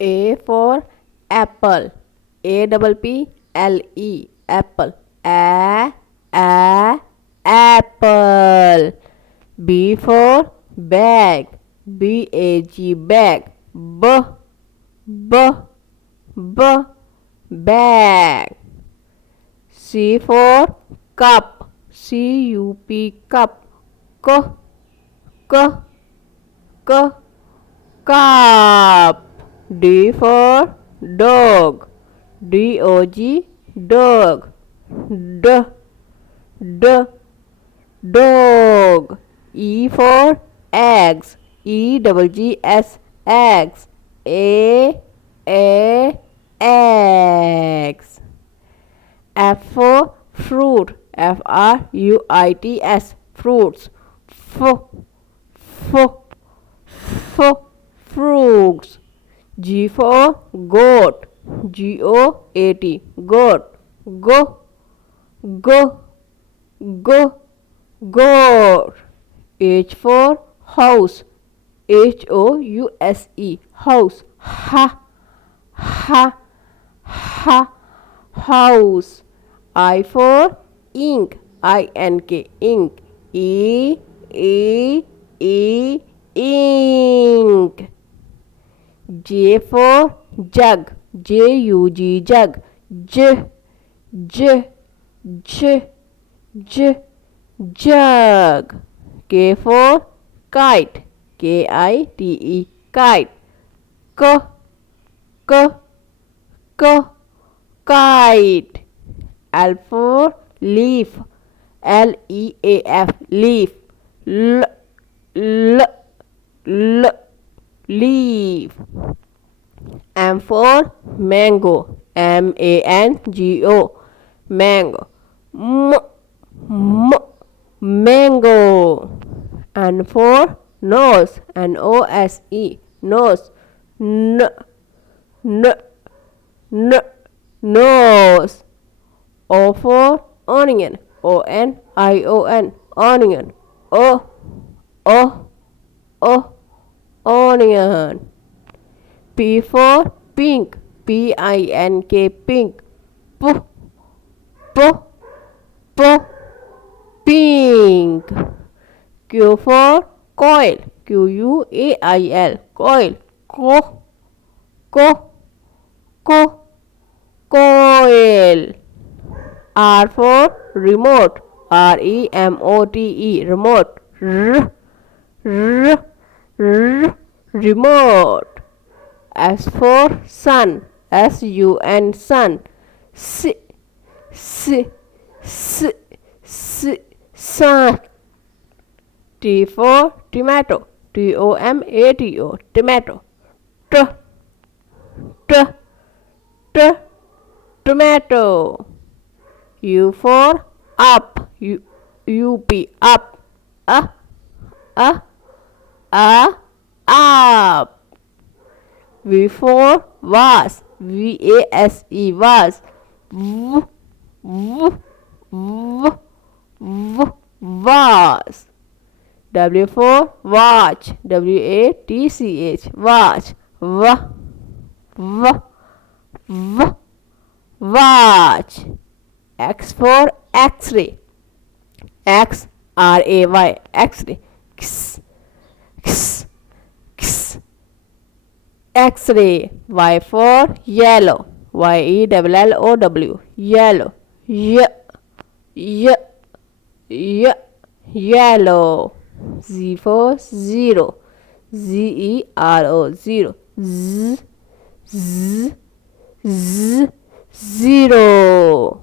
A for apple. APPLE. Apple. Apple. B for bag. BAG. Bag. Bag. C for cup. CUP. Cup. Cup. D for dog. DOG. Dog. Dog. E for eggs. EGGS. Eggs. Eggs. F for fruit. FRUITS. Fruits. Fruits. G for goat. GOAT. Goat. Goat. H for house. HOUSE. House. House. I for ink. INK. Ink. Ink. J for jug. JUG. Jug. Jug. K for kite. KITE. Kite. Kite. L for leaf. LEAF. Leaf. Leaf. M for mango. MANGO. Mango. Mango. N for nose. NOSE. Nose. Nose. O for onion. ONION. Onion. Onion. P for pink. PINK. Pink. Pink. Q for coil. QUAIL. Coil. Coil. R for remote. REMOTE. Remote. Remote. S for sun. SUN. Sun. Sun. T for tomato. TOMATO. Tomato. Tomato. U for up. UP. Up. Up. V for vase. VASE. Vase. Vase. W for watch. WATCH. Watch. Watch. X for X-ray. XRAY. X-ray. X-ray. Y for yellow. YELLOW. Yellow. Yellow. Z for zero. ZERO. Zero. Zero.